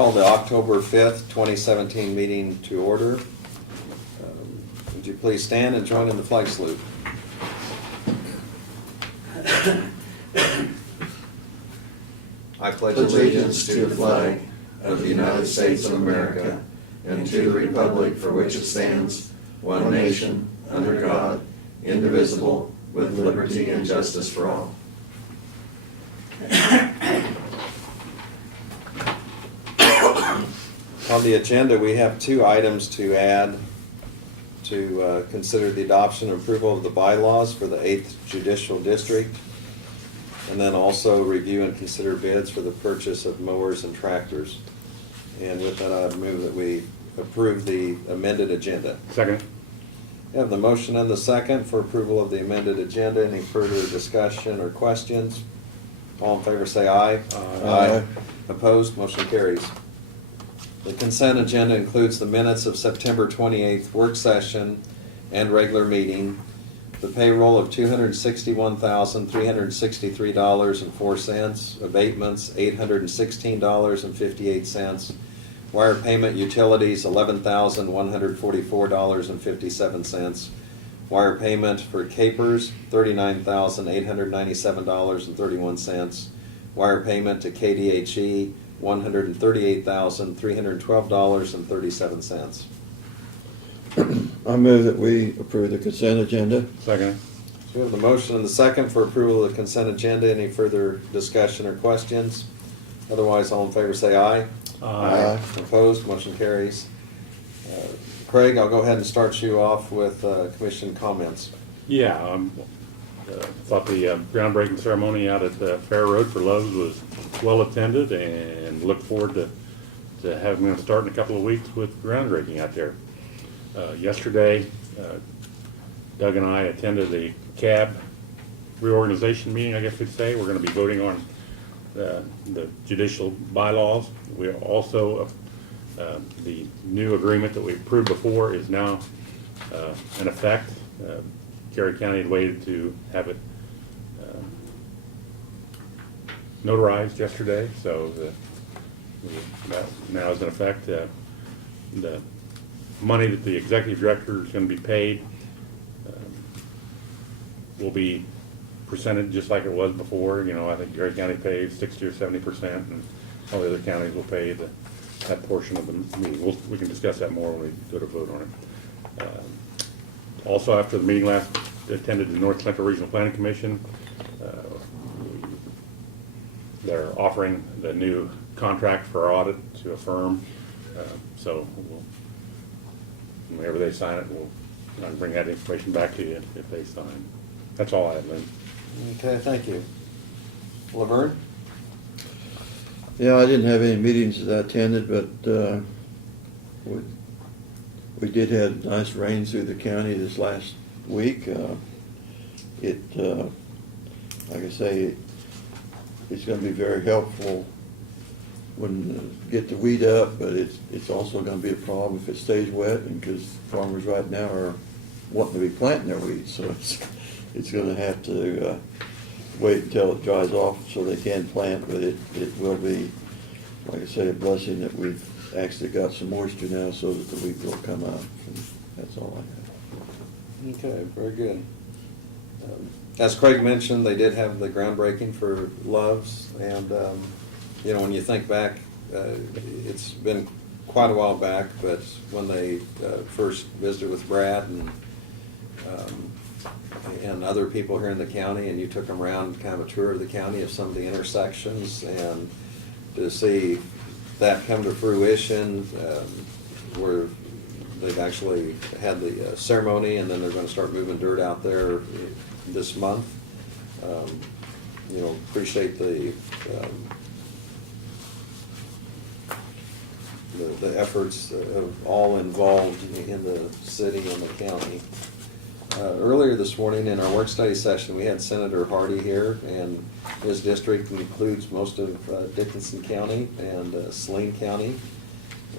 Call the October 5th, 2017 meeting to order. Would you please stand and join in the flag salute? I pledge Allegiance to the flag of the United States of America and to the republic for which it stands, one nation, under God, indivisible, with liberty and justice for all. On the agenda, we have two items to add to consider the adoption and approval of the bylaws for the 8th Judicial District, and then also review and consider bids for the purchase of mowers and tractors. And with that, I'd move that we approve the amended agenda. Second. We have the motion and the second for approval of the amended agenda. Any further discussion or questions? All in favor say aye. Aye. Opposed? Motion carries. The consent agenda includes the minutes of September 28th work session and regular meeting, the payroll of $261,363.04, abatements $816.58, wire payment utilities $11,144.57, wire payment for capers $39,897.31, wire payment to KDHE $138,312.37. I move that we approve the consent agenda. Second. So we have the motion and the second for approval of the consent agenda. Any further discussion or questions? Otherwise, all in favor say aye. Aye. Opposed? Motion carries. Craig, I'll go ahead and start you off with commission comments. Yeah, thought the groundbreaking ceremony out at Fair Road for Lowe's was well attended, and look forward to having them start in a couple of weeks with groundbreaking out there. Yesterday, Doug and I attended the CAB reorganization meeting, I guess we'd say. We're going to be voting on the judicial bylaws. We are also, the new agreement that we approved before is now in effect. Cary County had waited to have it notarized yesterday, so that now is in effect. The money that the executive director is going to be paid will be percentage just like it was before. You know, I think Cary County pays 60 or 70%, and all the other counties will pay that portion of the meeting. We can discuss that more when we go to vote on it. Also, after the meeting last, attended the North Central Regional Planning Commission. They're offering the new contract for our audit to a firm. So whenever they sign it, I'll bring that information back to you if they sign. That's all I have, Lynn. Okay, thank you. Laverne? Yeah, I didn't have any meetings that I attended, but we did have nice rain through the county this last week. Like I say, it's going to be very helpful when get the weed up, but it's also going to be a problem if it stays wet, and because farmers right now are wanting to be planting their weeds, so it's going to have to wait until it dries off so they can plant. But it will be, like I say, a blessing that we've actually got some moisture now so that the wheat will come out. And that's all I have. Okay, very good. As Craig mentioned, they did have the groundbreaking for Love's, and you know, when you think back, it's been quite a while back, but when they first visited with Brad and other people here in the county, and you took them around kind of a tour of the county of some of the intersections, and to see that come to fruition, where they've actually had the ceremony, and then they're going to start moving dirt out there this month. You know, appreciate the efforts of all involved in the city and the county. Earlier this morning in our work study session, we had Senator Hardy here, and his district includes most of Dickinson County and Saline County,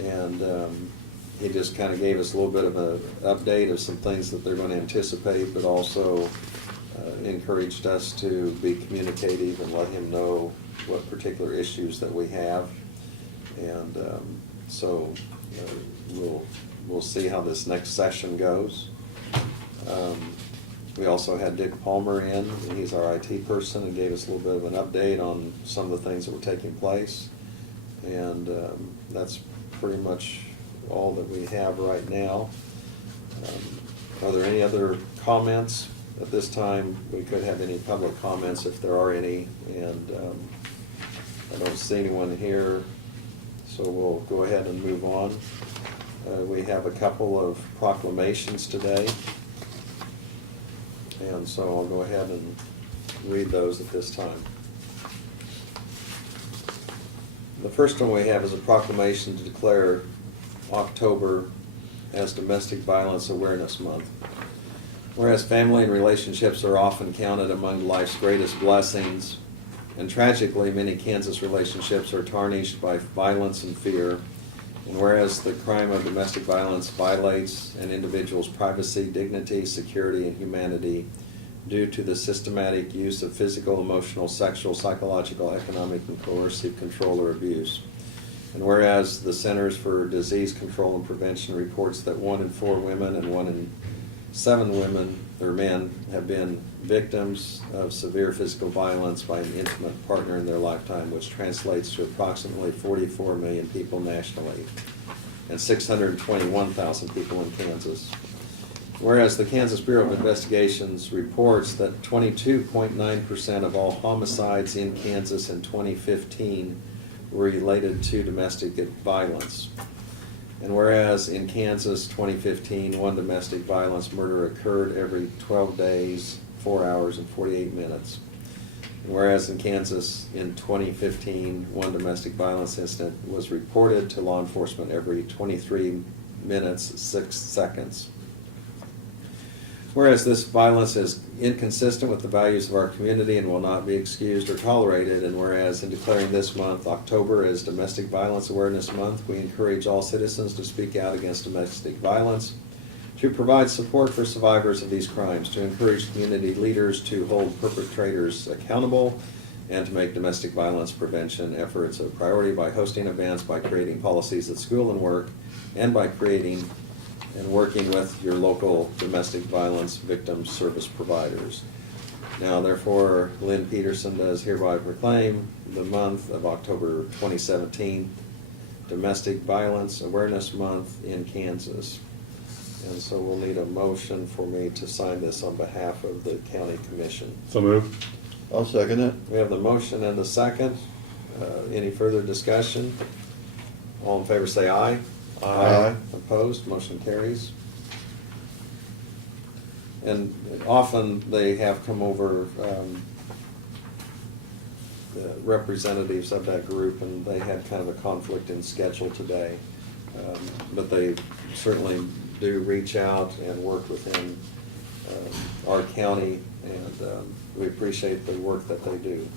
and he just kind of gave us a little bit of an update of some things that they're going to anticipate, but also encouraged us to be communicative and let him know what particular issues that we have. And so we'll see how this next session goes. We also had Dick Palmer in, and he's our IT person, and gave us a little bit of an update on some of the things that were taking place. And that's pretty much all that we have right now. Are there any other comments? At this time, we could have any public comments if there are any, and I don't see anyone here, so we'll go ahead and move on. We have a couple of proclamations today, and so I'll go ahead and read those at this time. The first one we have is a proclamation to declare October as Domestic Violence Awareness Month. Whereas family and relationships are often counted among life's greatest blessings, and tragically many Kansas relationships are tarnished by violence and fear, and whereas the crime of domestic violence violates an individual's privacy, dignity, security, and humanity due to the systematic use of physical, emotional, sexual, psychological, economic, and coercive control or abuse. And whereas the Centers for Disease Control and Prevention reports that 1 in 4 women and 1 in 7 women or men have been victims of severe physical violence by an intimate partner in their lifetime, which translates to approximately 44 million people nationally and 621,000 people in Kansas. Whereas the Kansas Bureau of Investigations reports that 22.9% of all homicides in Kansas in 2015 were related to domestic violence. And whereas in Kansas 2015, 1 domestic violence murder occurred every 12 days, 4 hours, and 48 minutes. And whereas in Kansas in 2015, 1 domestic violence incident was reported to law enforcement every 23 minutes, 6 seconds. Whereas this violence is inconsistent with the values of our community and will not be excused or tolerated, and whereas in declaring this month, October, as Domestic Violence Awareness Month, we encourage all citizens to speak out against domestic violence, to provide support for survivors of these crimes, to encourage community leaders to hold perpetrators accountable, and to make domestic violence prevention efforts a priority by hosting events, by creating policies at school and work, and by creating and working with your local domestic violence victim service providers. Now, therefore, Lynn Peterson does hereby proclaim the month of October 2017 Domestic Violence Awareness Month in Kansas. And so we'll need a motion for me to sign this on behalf of the county commission. So moved. I'll second it. We have the motion and the second. Any further discussion? All in favor say aye. Aye. Opposed, motion carries. And often they have come over, the representatives of that group, and they had kind of a conflict in schedule today. But they certainly do reach out and work within our county, and we appreciate the work that they do.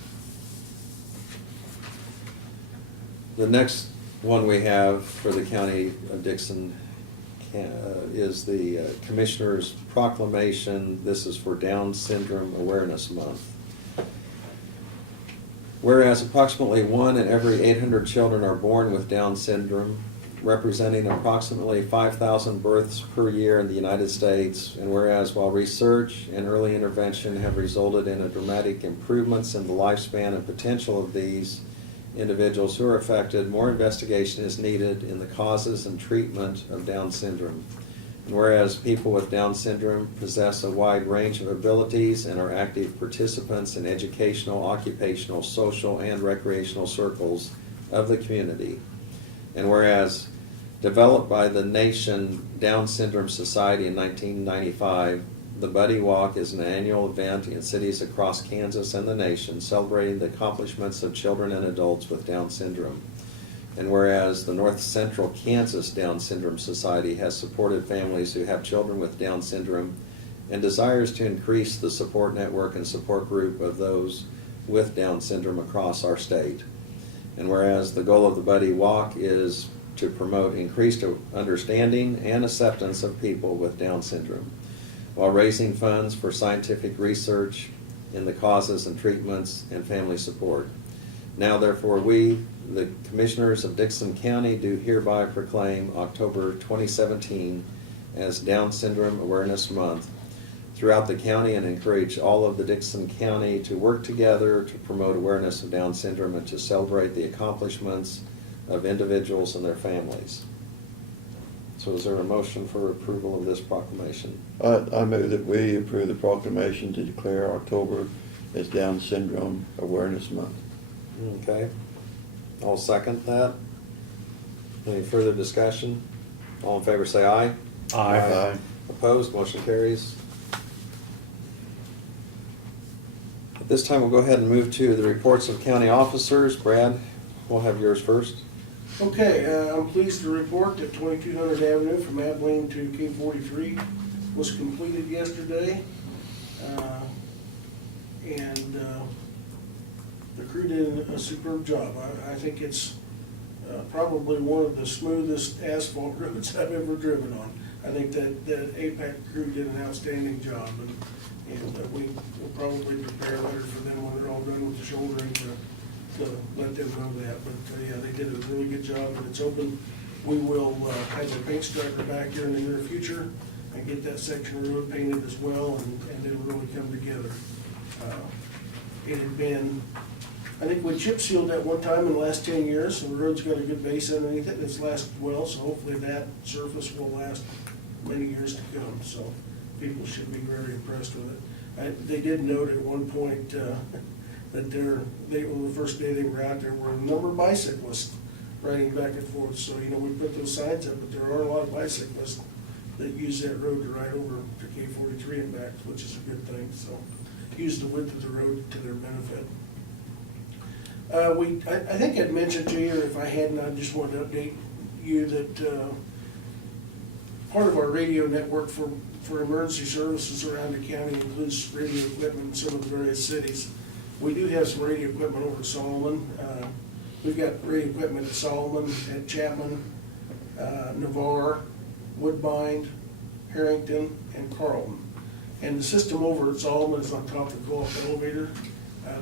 The next one we have for the County of Dixon is the Commissioner's Proclamation. This is for Down Syndrome Awareness Month. Whereas approximately 1 in every 800 children are born with Down syndrome, representing approximately 5,000 births per year in the United States, and whereas while research and early intervention have resulted in a dramatic improvements in the lifespan and potential of these individuals who are affected, more investigation is needed in the causes and treatment of Down syndrome. And whereas people with Down syndrome possess a wide range of abilities and are active participants in educational, occupational, social, and recreational circles of the community. And whereas developed by the Nation Down Syndrome Society in 1995, the Buddy Walk is an annual event in cities across Kansas and the nation celebrating the accomplishments of children and adults with Down syndrome. And whereas the North Central Kansas Down Syndrome Society has supported families who have children with Down syndrome and desires to increase the support network and support group of those with Down syndrome across our state. And whereas the goal of the Buddy Walk is to promote increased understanding and acceptance of people with Down syndrome, while raising funds for scientific research in the causes and treatments and family support. Now therefore, we, the Commissioners of Dixon County, do hereby proclaim October 2017 as Down Syndrome Awareness Month throughout the county and encourage all of the Dixon County to work together to promote awareness of Down syndrome and to celebrate the accomplishments of individuals and their families. So is there a motion for approval of this proclamation? I move that we approve the proclamation to declare October as Down Syndrome Awareness Month. Okay. I'll second that. Any further discussion? All in favor say aye. Aye. Opposed, motion carries. At this time, we'll go ahead and move to the reports of county officers. Brad, we'll have yours first. Okay, I'm pleased to report that 2200 Avenue from Abilene to K43 was completed yesterday. And the crew did a superb job. I think it's probably one of the smoothest asphalt roads I've ever driven on. I think that APAC crew did an outstanding job, and we will probably prepare a letter for them when they're all done with the shouldering to let them know that. But yeah, they did a really good job, and it's open. We will have a paint striker back here in the near future and get that section of road painted as well, and it'll really come together. It had been, I think we chip sealed at one time in the last 10 years, so the road's got a good base underneath it, and it's lasted well, so hopefully that surface will last many years to come, so people should be very impressed with it. They did note at one point that the first day they were out there were a number of bicyclists riding back and forth, so we put those signs up, but there are a lot of bicyclists that use that road to ride over to K43 and back, which is a good thing, so use the width of the road to their benefit. I think I'd mentioned to you, or if I hadn't, I just wanted to update you that part of our radio network for emergency services around the county includes radio equipment in some of the various cities. We do have some radio equipment over at Solomon. We've got radio equipment at Solomon, at Chapman, Navarre, Woodbine, Harrington, and Carlton. And the system over at Solomon is on top of the go-up elevator.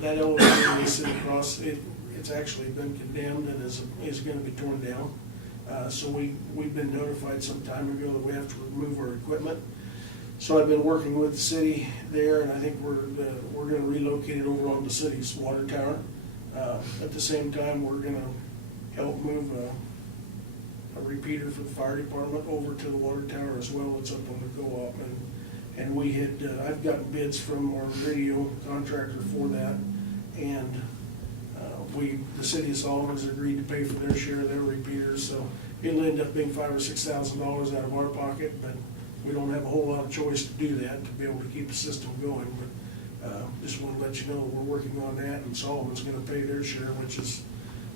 That elevator they sit across, it's actually been condemned and is going to be torn down. So we've been notified some time ago that we have to remove our equipment. So I've been working with the city there, and I think we're going to relocate it over on the city's water tower. At the same time, we're going to help move a repeater for the fire department over to the water tower as well. It's up on the co-op, and we had I've gotten bids from our radio contractor for that, and the city of Solomon has agreed to pay for their share of their repeaters, so it'll end up being $5,000 or $6,000 out of our pocket, but we don't have a whole lot of choice to do that to be able to keep the system going. But just want to let you know we're working on that, and Solomon's going to pay their share, which is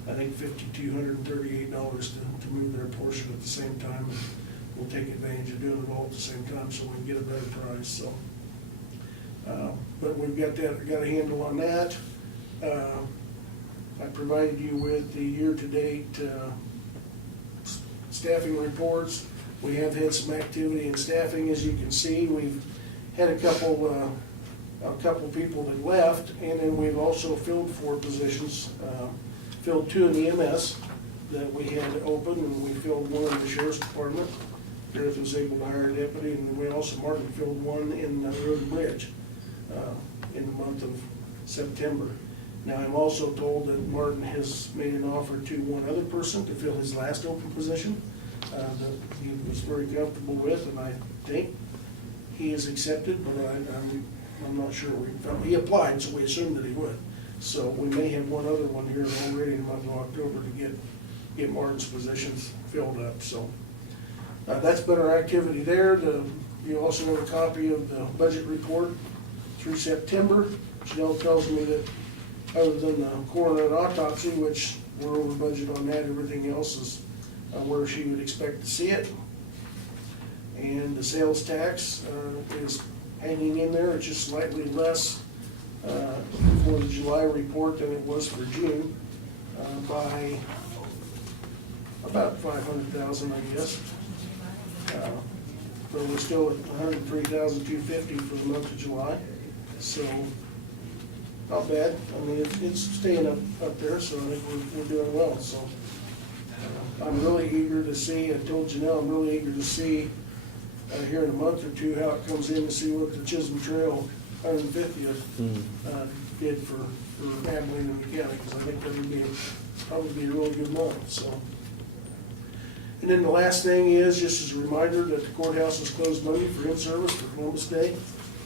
I think $5,238 to move their portion at the same time. And we'll take advantage of doing it all at the same time so we can get a better price. So, but we've got a handle on that. I provided you with the year-to-date staffing reports. We have had some activity in staffing, as you can see. We've had a couple people that left, and then we've also filled 4 positions. Filled 2 in the EMS that we had open, and we filled 1 in the sheriff's department. Sheriff was able to hire a deputy, and we also, Martin filled 1 in Road and Bridge in the month of September. Now, I'm also told that Martin has made an offer to 1 other person to fill his last open position that he was very comfortable with, and I think he has accepted, but I'm not sure. He applied, so we assumed that he would. So we may have 1 other one here already in the month of October to get Martin's positions filled up. So that's been our activity there. You also have a copy of the budget report through September. Janelle tells me that other than the coroner and autopsy, which we're over budget on that, everything else is where she would expect to see it. And the sales tax is hanging in there. It's just slightly less for the July report than it was for June by about 500,000, I guess. But we're still at 103,250 for the month of July. So not bad. I mean, it's staying up there, so I think we're doing well, so. I'm really eager to see, I told Janelle, I'm really eager to see, here in a month or two, how it comes in to see what the Chisholm Trail 150th did for Abilene and the county, because I think that would probably be a really good month, so. And then the last thing is, just as a reminder, that the courthouse is closed Monday for in-service for Columbus Day.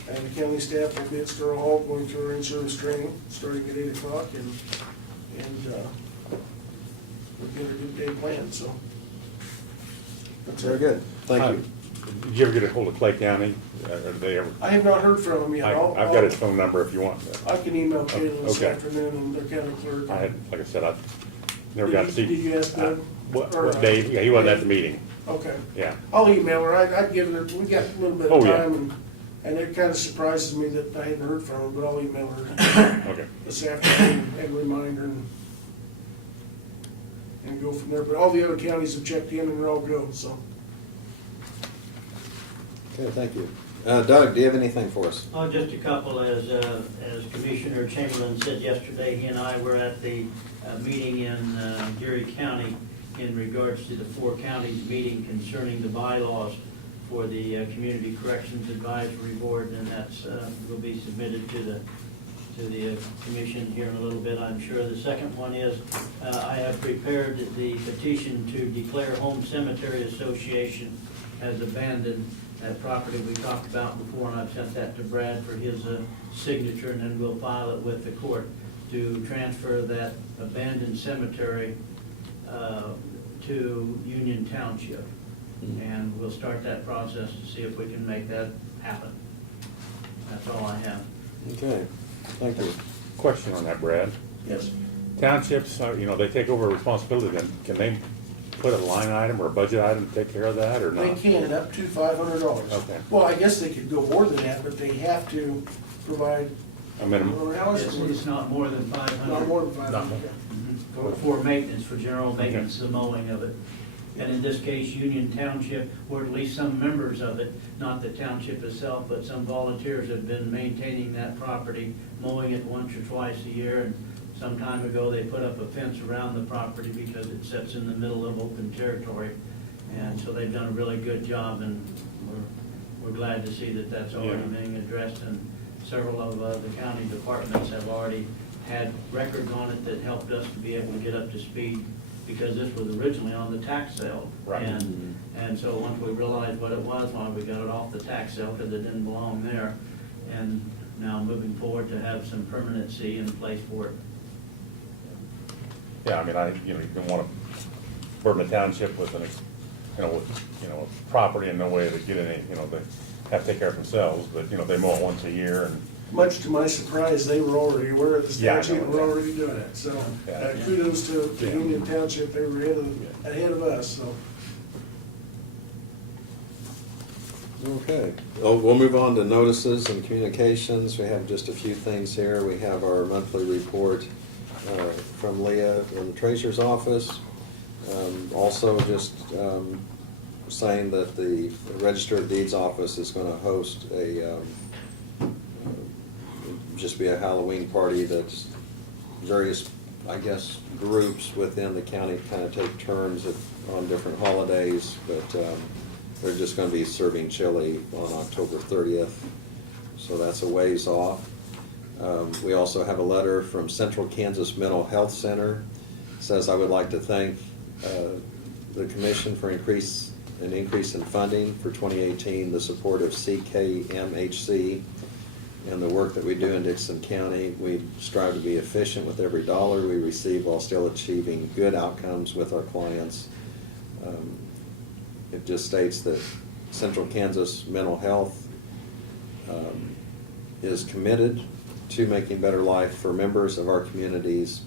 And the county staff will be at Star Hall going through our in-service training, starting at 8 o'clock, and we'll get a good day planned, so. That's Very it. good, thank you. Did you ever get a hold of Clay County? Or they ever? I have not heard from him yet. I've got his phone number if you want. I can email Kayla this Okay. afternoon and their county clerk. I had, like I said, I never got to see. Did you ask Doug? What Or, Dave? Yeah, he wasn't at the meeting. Okay. Yeah. I'll email her. I'd given her, we got a little bit Oh, of yeah. time, and it kind of surprises me that I hadn't heard from her, but I'll email her Okay. this afternoon and remind her and go from there. But all the other counties have checked in and they're all go, so. Okay, thank you. Doug, do you have anything for us? Oh, just a couple, as Commissioner Chamberlain said yesterday, he and I were at the meeting in Geary County in regards to the 4 counties meeting concerning the bylaws for the Community Corrections Advisory Board, and that's, will be submitted to the commission here in a little bit, I'm sure. The second one is, I have prepared the petition to declare Home Cemetery Association as abandoned. That property we talked about before, and I've sent that to Brad for his signature, and then we'll file it with the court to transfer that abandoned cemetery to Union Township. And we'll start that process to see if we can make that happen. That's all I have. Okay, thank you. Question on that, Brad. Yes. Townships, they take over responsibility, then can they put a line item or a budget item to take care of that, or They not? can, up to $500. Okay. Well, I guess they could go more than that, but they have to provide, A minimum? or how is It's it? not more than 500. Not more than 500. Not more. For maintenance, for general maintenance, the mowing of it. And in this case, Union Township, or at least some members of it, not the township itself, but some volunteers have been maintaining that property, mowing it once or twice a year. And some time ago, they put up a fence around the property because it sits in the middle of open territory. And so they've done a really good job, and we're glad to see that that's already Yeah. being addressed. And several of the county departments have already had records on it that helped us to be able to get up to speed, because this was originally on the tax sale. Right. And so once we realized what it was, why we got it off the tax sale, because it didn't belong there. And now moving forward to have some permanency in place for it. Yeah, you don't want to burden the township with property and no way to get any, they have to take care of themselves, but, they mow it once a year and. Much to my surprise, they were already aware of the Yeah, I know statute, and were that. already doing it, so Yeah. kudos to Yeah. Union Township, they were ahead of us, so. Okay, we'll move on to notices and communications. We have just a few things here. We have our monthly report from Leah in the Treasurer's Office. Also just saying that the Register of Deeds Office is going to host just be a Halloween party that's various, I guess, groups within the county kind of take turns on different holidays, but they're just going to be serving chili on October 30th, so that's a ways off. We also have a letter from Central Kansas Mental Health Center. It says, I would like to thank the commission for an increase in funding for 2018, the support of CKMHC, and the work that we do in Dixon County. We strive to be efficient with every dollar we receive while still achieving good outcomes with our clients. It just states that Central Kansas Mental Health is committed to making better life for members of our communities.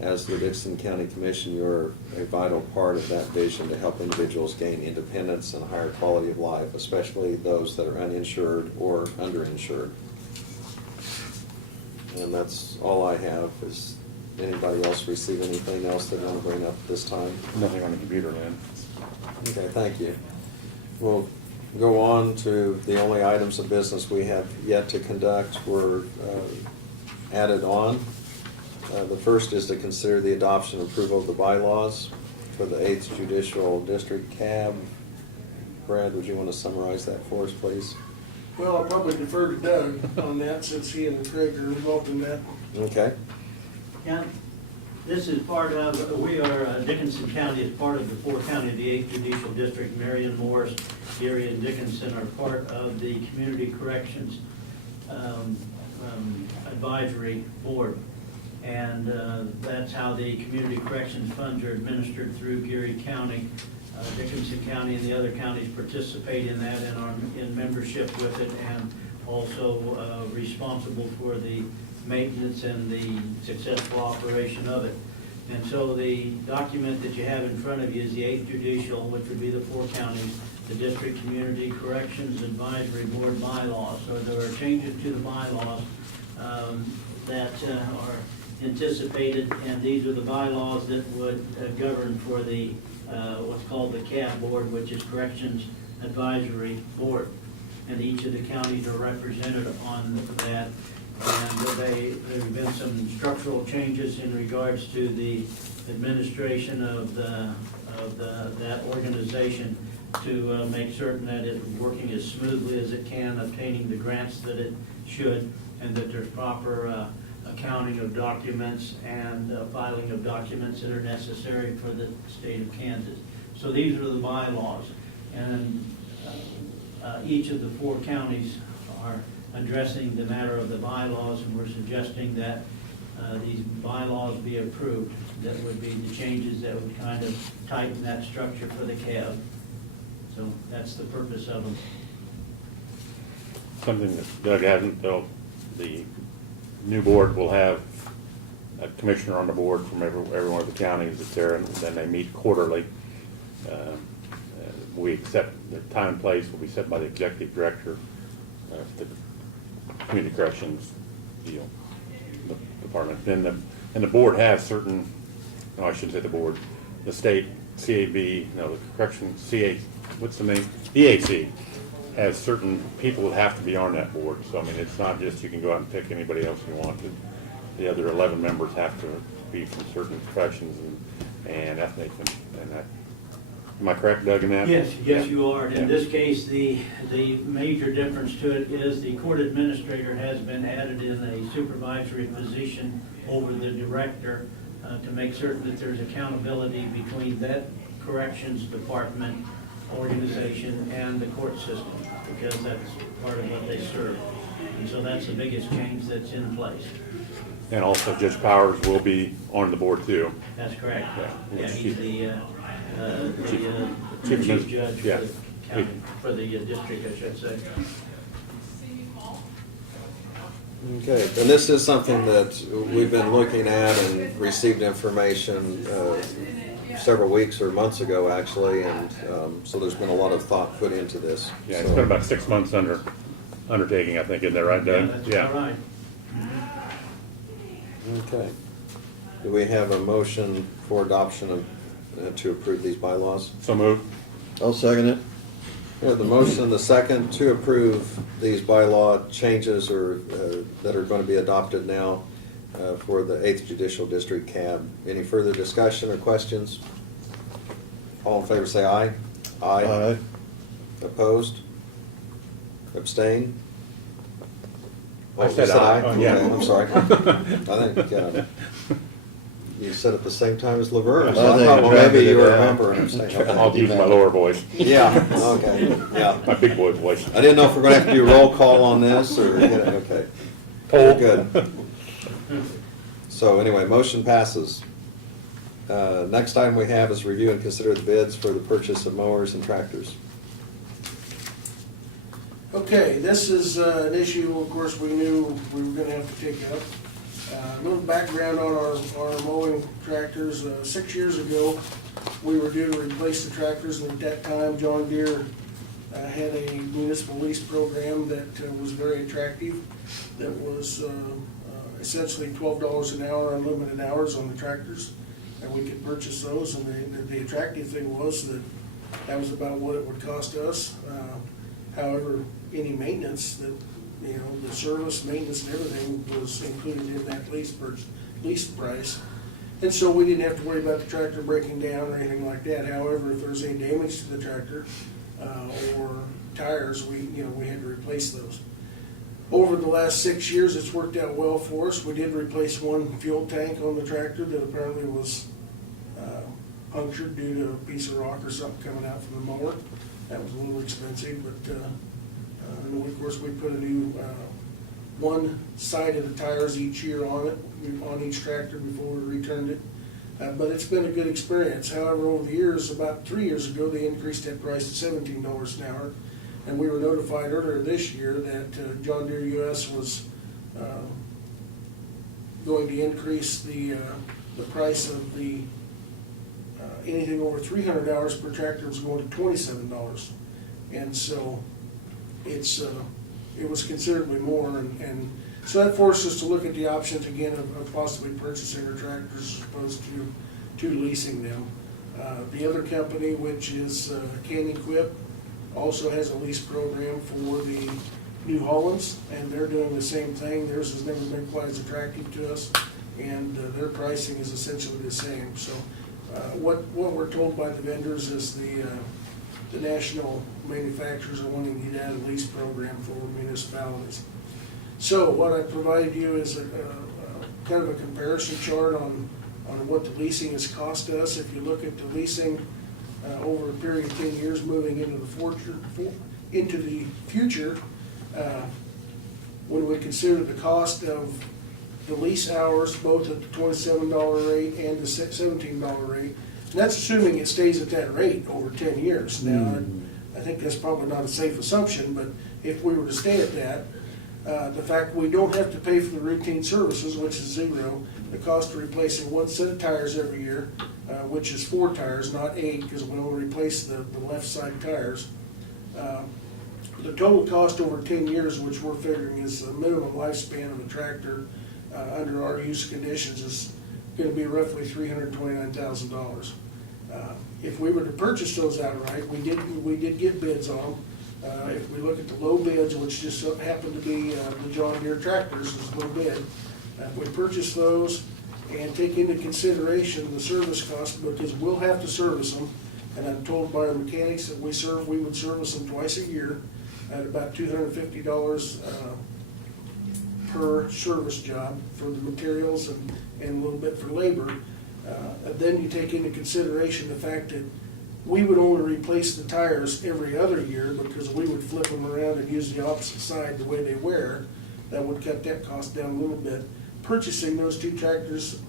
As the Dixon County Commission, you're a vital part of that vision to help individuals gain independence and a higher quality of life, especially those that are uninsured or underinsured. And that's all I have. Is anybody else receive anything else they want to bring up this time? Nothing on the computer, Lynn. Okay, thank you. We'll go on to the only items of business we have yet to conduct. We're added on. The first is to consider the adoption and approval of the bylaws for the 8th Judicial District CAB. Brad, would you want to summarize that for us, please? Well, I'll probably defer to Doug on that since he and Craig are involved in that. Okay. Yeah, this is part of, we are, Dickinson County is part of the 4 county of the 8th Judicial District. Marion, Morris, Geary, and Dickinson are part of the Community Corrections Advisory Board. And that's how the Community Corrections Funds are administered through Geary County. Dickinson County and the other counties participate in that and are in membership with it, and also responsible for the maintenance and the successful operation of it. And so the document that you have in front of you is the 8th Judicial, which would be the 4 counties, the District Community Corrections Advisory Board bylaws. So there are changes to the bylaws that are anticipated, and these are the bylaws that would govern for the what's called the CAB Board, which is Corrections Advisory Board. And each of the counties are represented on that. And there have been some structural changes in regards to the administration of that organization to make certain that it's working as smoothly as it can, obtaining the grants that it should, and that there's proper accounting of documents and filing of documents that are necessary for the state of Kansas. So these are the bylaws, and each of the 4 counties are addressing the matter of the bylaws, and we're suggesting that these bylaws be approved. That would be the changes that would kind of tighten that structure for the CAB. So that's the purpose of them. Something that Doug hasn't built, the new board will have a commissioner on the board from every one of the counties that's there, and then they meet quarterly. We accept, the time and place will be set by the executive director of the community corrections department. Then the board has certain, no, I shouldn't say the board, the state CAB, no, the correction CA, what's the name? EAC has certain people that have to be on that board. So I mean, it's not just you can go out and pick anybody else you want. The other 11 members have to be from certain professions and ethnic and that. Am I correct, Doug, in that? Yes, you are. In this case, the major difference to it is the court administrator has been added in a supervisory position over the director to make certain that there's accountability between that corrections department organization and the court system, because that's part of what they serve. And so that's the biggest change that's in place. And also Judge Powers will be on the board too. That's correct. Yeah. He's the Chief chief judge yeah. for the county, for the district, I should say. Okay, and this is something that we've been looking at and received information several weeks or months ago, actually, and so there's been a lot of thought put into this. Yeah, it's So- been about 6 months undertaking, I think, isn't that right, Doug? Yeah, that's all right. Okay. Do we have a motion for adoption of, to approve these bylaws? So moved. I'll second it. We have the motion and the second to approve these bylaw changes or that are going to be adopted now for the 8th Judicial District CAB. Any further discussion or questions? All in favor say aye. Aye. Opposed? Abstain? I Oh, said you aye. Okay, Yeah. I'm sorry. I think you said at the same time as Laverne. So I I think thought, I well, tried maybe to you do were a that. member and abstained. I'll Okay. use my lower voice. Yeah, okay, yeah. My big boy voice. I didn't know if we're gonna have to do roll call on this or, okay. Poll. Good. So anyway, motion passes. Next item we have is review and consider the bids for the purchase of mowers and tractors. Okay, this is an issue, of course, we knew we were gonna have to take up. A little background on our mowing tractors. 6 years ago, we were due to replace the tractors, and at that time, John Deere had a municipal lease program that was very attractive, that was essentially $12 an hour, unlimited hours on the tractors, and we could purchase those, and the attractive thing was that was about what it would cost us. However, any maintenance that you know, the service, maintenance, and everything was included in that lease price. And so we didn't have to worry about the tractor breaking down or anything like that. However, if there's any damage to the tractor, or tires, we had to replace those. Over the last 6 years, it's worked out well for us. We did replace one fuel tank on the tractor that apparently was punctured due to a piece of rock or something coming out from the mower. That was a little expensive, but, and of course, we put a new, one side of the tires each year on it, on each tractor before we returned it. But it's been a good experience. However, over the years, about 3 years ago, they increased that price to $17 an hour. And we were notified earlier this year that John Deere US was going to increase the price of the, anything over 300 hours per tractor was going to $27. And so it was considerably more, and so that forced us to look at the options again of possibly purchasing our tractors as opposed to leasing them. The other company, which is Can-Equip, also has a lease program for the New Hollands, and they're doing the same thing. Theirs has never been quite as attractive to us, and their pricing is essentially the same. So what we're told by the vendors is the national manufacturers are wanting to get out of the lease program for municipalities. So what I provided you is a kind of a comparison chart on what the leasing has cost us. If you look at the leasing over a period of 10 years moving into the future, when we consider the cost of the lease hours, both at the $27 rate and the $17 rate, and that's assuming it stays at that rate over 10 years. Now, I think that's probably not a safe assumption, but if we were to stay at that, the fact we don't have to pay for the routine services, which is zero, the cost of replacing one set of tires every year, which is 4 tires, not 8, because we only replace the left side tires. The total cost over 10 years, which we're figuring is the minimum lifespan of a tractor under our use conditions, is going to be roughly $329,000. If we were to purchase those outright, we did get bids on them. If we look at the low bids, which just so happened to be the John Deere tractors, is low bid. If we purchase those and take into consideration the service cost, because we'll have to service them, and I'm told by our mechanics that we would service them twice a year at about $250 per service job for the materials and a little bit for labor. Then you take into consideration the fact that we would only replace the tires every other year because we would flip them around and use the opposite side the way they wear. That would cut that cost down a little bit. Purchasing those two tractors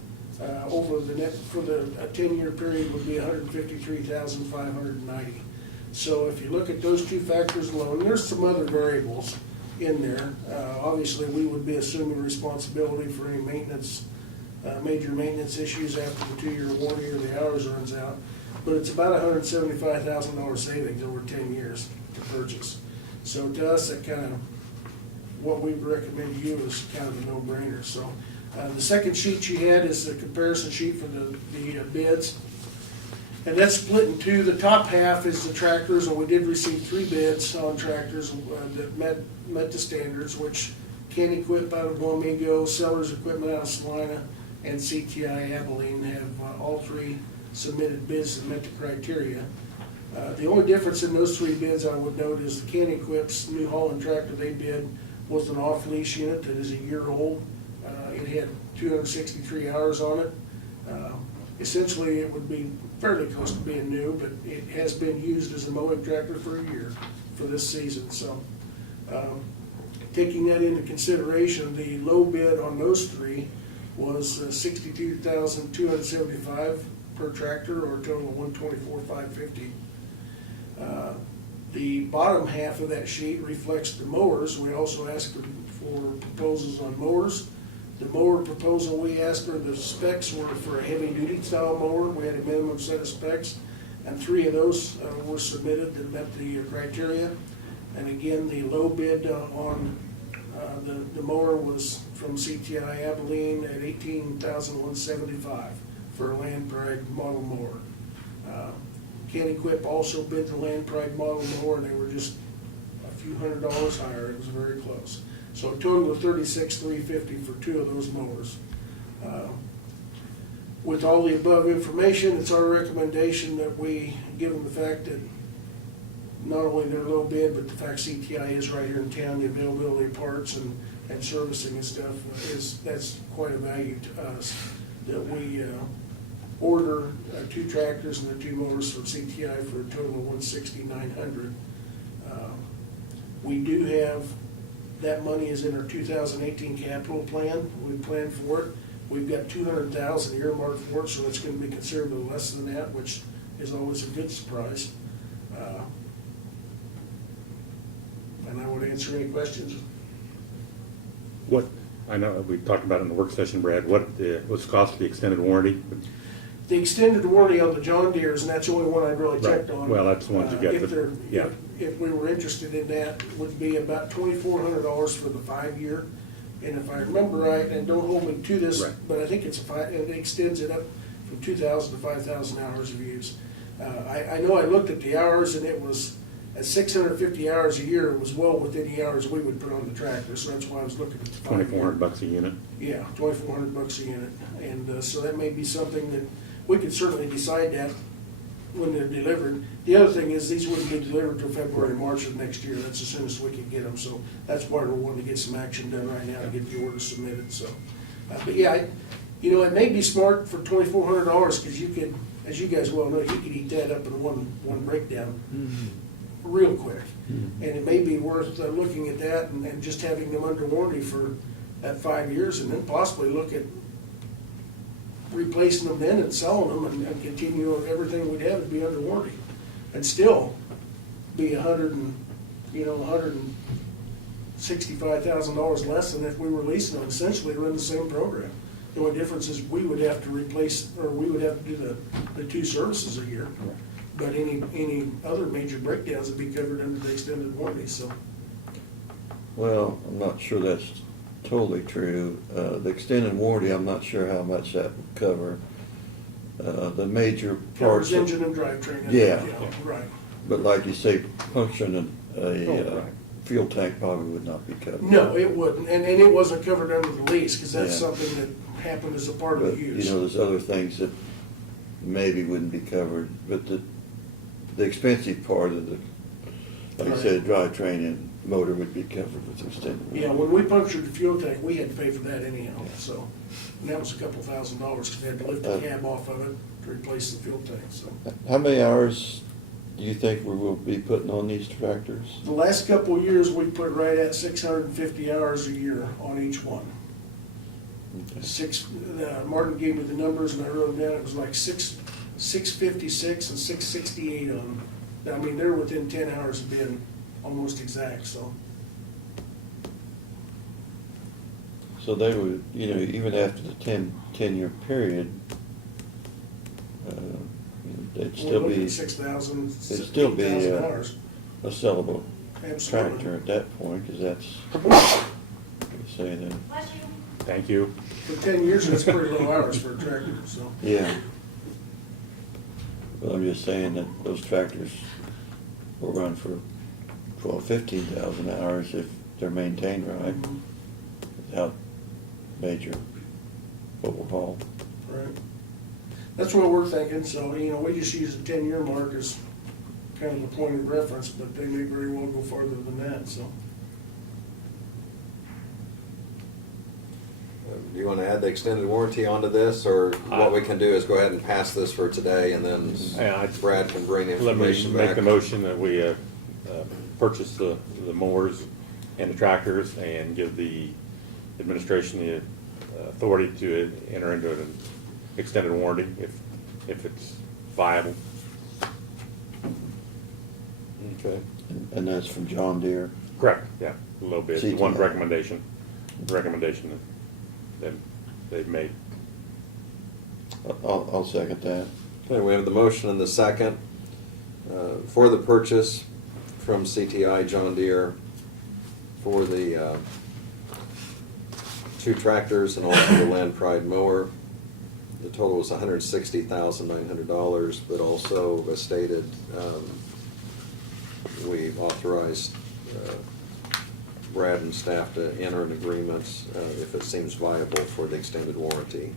over the net for a 10-year period would be $153,590. So if you look at those two factors alone, there's some other variables in there. Obviously, we would be assuming responsibility for any maintenance, major maintenance issues after the 2-year warranty or the hours runs out. But it's about $175,000 savings over 10 years to purchase. So to us, that kind of, what we recommend to you is kind of a no-brainer. So the second sheet you had is the comparison sheet for the bids. And that's split in two. The top half is the tractors, and we did receive 3 bids on tractors that met the standards, which Can-Equip out of Wamego, Sellers Equipment out of Salina, and CTI Abilene have all 3 submitted bids that met the criteria. The only difference in those 3 bids I would note is the Can-Equip's New Holland tractor they bid was an off-lease unit that is a year old. It had 263 hours on it. Essentially, it would be fairly close to being new, but it has been used as a mowing tractor for a year for this season. So taking that into consideration, the low bid on those 3 was $62,275 per tractor, or a total of $124,550. The bottom half of that sheet reflects the mowers. We also asked for proposals on mowers. The mower proposal we asked for, the specs were for a heavy-duty style mower. We had a minimum set of specs, and 3 of those were submitted that met the criteria. And again, the low bid on the mower was from CTI Abilene at $18,175 for a Land Pride model mower. Can-Equip also bid the Land Pride model mower, and they were just a few $100s higher. It was very close. So a total of $36,350 for 2 of those mowers. With all the above information, it's our recommendation that we, given the fact that not only they're low bid, but the fact CTI is right here in town, the availability of parts and servicing and stuff that's quite a value to us, that we order 2 tractors and the 2 mowers from CTI for a total of $169,900. We do have, that money is in our 2018 capital plan. We planned for it. We've got $200,000 earmarked for it, so it's going to be considerably less than that, which is always a good surprise. And I would answer any questions. What, I know we talked about it in the work session, Brad, what's the cost of the extended warranty? The extended warranty on the John Deere's, and that's the only one I really checked Right. on. Well, that's the ones you got, If but- they're, yeah. if we were interested in that, would be about $2,400 for the 5-year. And if I remember right, and don't hold me to this, Right. but I think it's it extends it up from 2,000 to 5,000 hours of use. I know I looked at the hours, and it was, at 650 hours a year, it was well within the hours we would put on the tractor, so that's why I was looking at the 5-year. $2,400 a unit. Yeah, $2,400 a unit, and so that may be something that, we could certainly decide that when they're delivered. The other thing is, these wouldn't get delivered till February, March of next year, that's as soon as we can get them, so that's why we're wanting to get some action done right now to get the order submitted, so. But yeah, it may be smart for $2,400, because you could, as you guys well know, you could eat that up in one breakdown real quick. And it may be worth looking at that and just having them under warranty for that 5 years, and then possibly look at replacing them then and selling them and continue, everything we'd have would be under warranty. And still be $165,000 less than if we were leasing them, essentially run the same program. The only difference is we would have to replace, or we would have to do the 2 services a year. But any other major breakdowns would be covered under the extended warranty, so. Well, I'm not sure that's totally true. The extended warranty, I'm not sure how much that would cover. The major parts. Covers engine and drivetrain. I think, Yeah. Right. But like you say, puncturing Oh, a right. fuel tank probably would not be covered. No, it wouldn't, and it wasn't covered under the lease, because that's Yeah. something that happened as a part of But, the use. there's other things that maybe wouldn't be covered, but the expensive part of the, like I said, drivetrain and motor would be covered with extended warranty. Yeah, when we punctured the fuel tank, we had to pay for that anyhow, so, and that was a couple $1,000, because we had to lift the cab off of it to replace the fuel tank, so. How many hours do you think we will be putting on these tractors? The last couple of years, we put right at 650 hours a year on each one. Martin gave me the numbers and I wrote them down, it was like 656 and 668 on them. I mean, they're within 10 hours of being almost exact, so. So they would, even after the 10-year period, they'd We're still looking be at 6,000, it'd still be, 8,000 hours. a sellable Absolutely. tractor at that point, because that's, you say that, Thank you. For 10 years, that's pretty low hours for a tractor, so. yeah. But I'm just saying that those tractors will run for 15,000 hours if they're maintained right, without major overhaul. Right. That's what we're thinking, so, we just use the 10-year mark as kind of the point of reference, but they may very well go farther than that, so. Do you want to add the extended warranty onto this, or what we can do is go ahead and pass this for today, and then Yeah, Brad can bring Let me information make back? the motion that we purchase the mowers and the tractors and give the administration the authority to enter into an extended warranty if it's viable. Okay. And that's from John Deere. Correct, yeah, a little bit, the one CTI. recommendation that they've made. I'll second that. Okay, we have the motion and the second for the purchase from CTI John Deere for the 2 tractors and also the Land Pride mower. The total was $160,900, but also as stated, we authorized Brad and staff to enter an agreement if it seems viable for the extended warranty.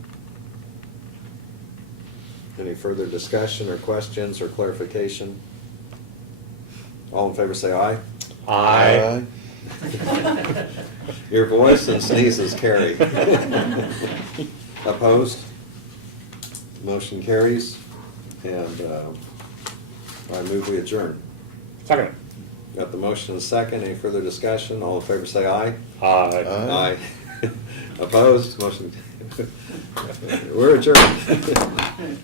Any further discussion or questions or clarification? All in favor say aye. Aye. Your voice and sneezes carry. Opposed? Motion carries, and I move we adjourn. Second. Got the motion and the second. Any further discussion? All in favor say aye. Aye. Opposed? Motion. We're adjourned.